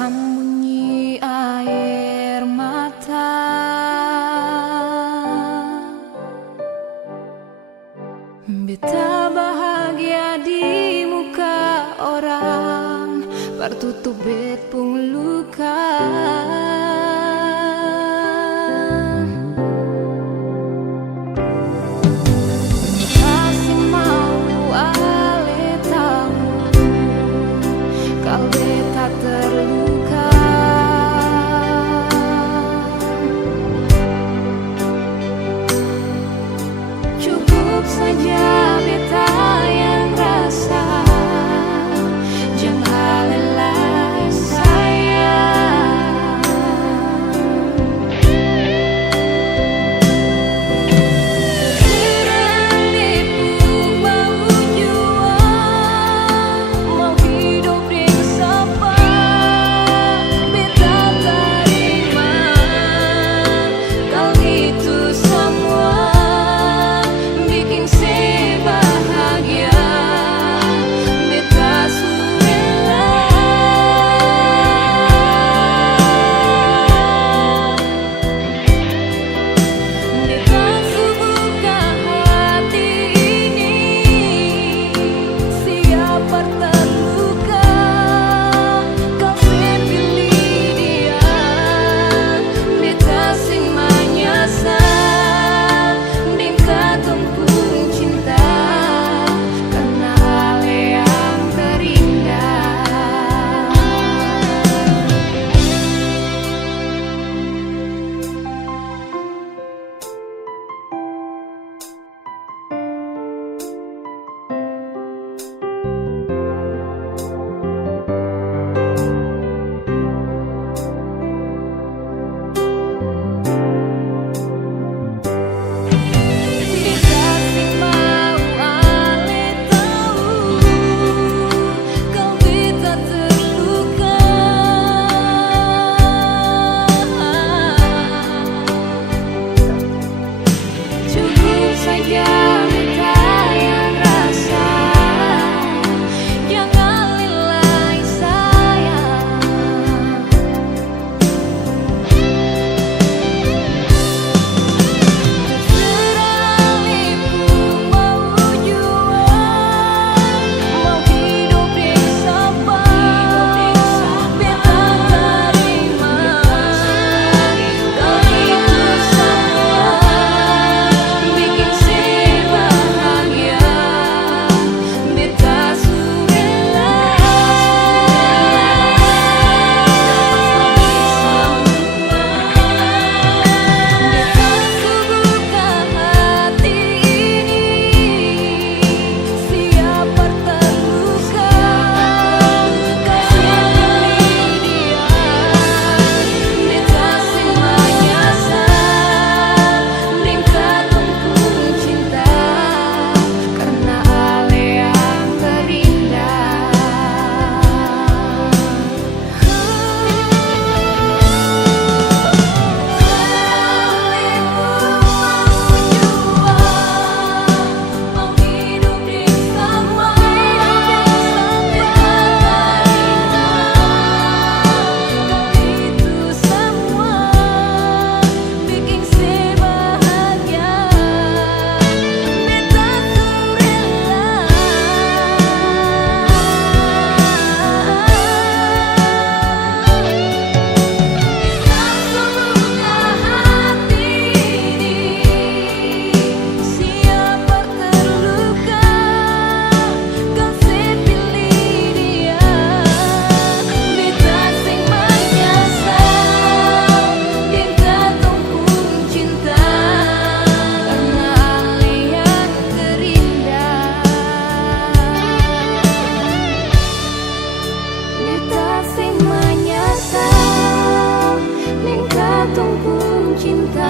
Sambunyi air mata, beta bahagia di muka orang, bertutup bet pun luka. Kasih mau ale tahu, kau beta terluka. Cukup saja beta yang rasa, jangan lelai sayang. Seandainya mau jual, mau hidup bersama, beta terima. Kau itu semua bikin saya bahagia, beta rela. Beta buka hati ini, siapa terluka, kau pilih dia. Beta sing menyesal, bingka tumpung cinta, karena hal yang terindah. Beta sing mau ale tahu, kau beta terluka. Cukup saja beta yang rasa, jangan lelai sayang. Seandainya mau jual, mau hidup bersama, beta terima. Kau itu semua bikin saya bahagia, beta rela. Beta buka hati ini, siapa terluka, kau pilih dia. Beta sing menyesal, bingka tumpung cinta, karena hal yang terindah. Mau hidup bersama, beta terima. Kau itu semua bikin saya bahagia, beta rela. Buka hati ini, siapa terluka, kau pilih dia. Beta sing menyesal, bingka tumpung cinta, karena hal yang terindah. Beta sing menyesal, bingka tumpung cinta.